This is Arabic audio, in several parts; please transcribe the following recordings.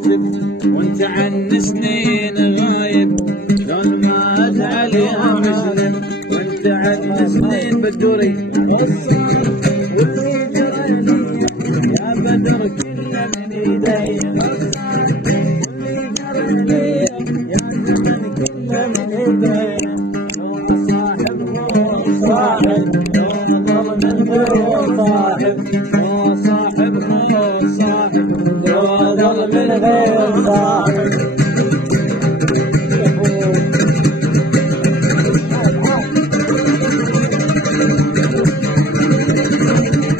كاتب وانت عن سنين غايب، شلون ما ازعل يا مسلم وانت عن سنين بدوري واللي جرى لي يا بدر كله من ايدي، واللي جرى لي يا زمن كله من ايدي، لو صاحب صاحب لو ظلم صاحب، لو صاحب صاحب لو ظلم غير صاحب.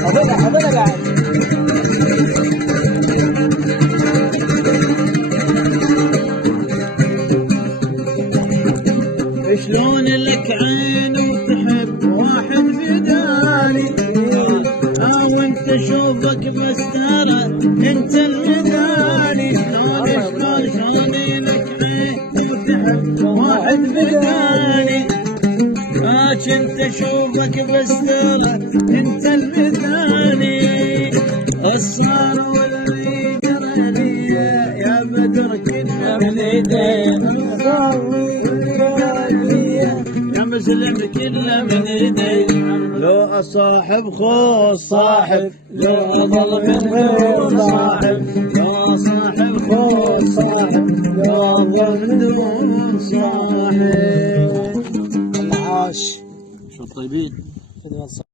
أظن بعد شلون لك عين وتحب واحد بدالي، وانت شوفك بس ترى انت المثالي، شلون لك عين وتحب واحد بدالي، كنت اشوفك بس ترى انت المثالي، الصار واللي جرى لي يا بدر كله من ايدين، يا مسلم كله من ايدين، لو اصاحب خوص صاحب لو اضل من غير صاحب، لو صاحب خوص صاحب لو اضل من دون صاحب. عاش شو طيبين.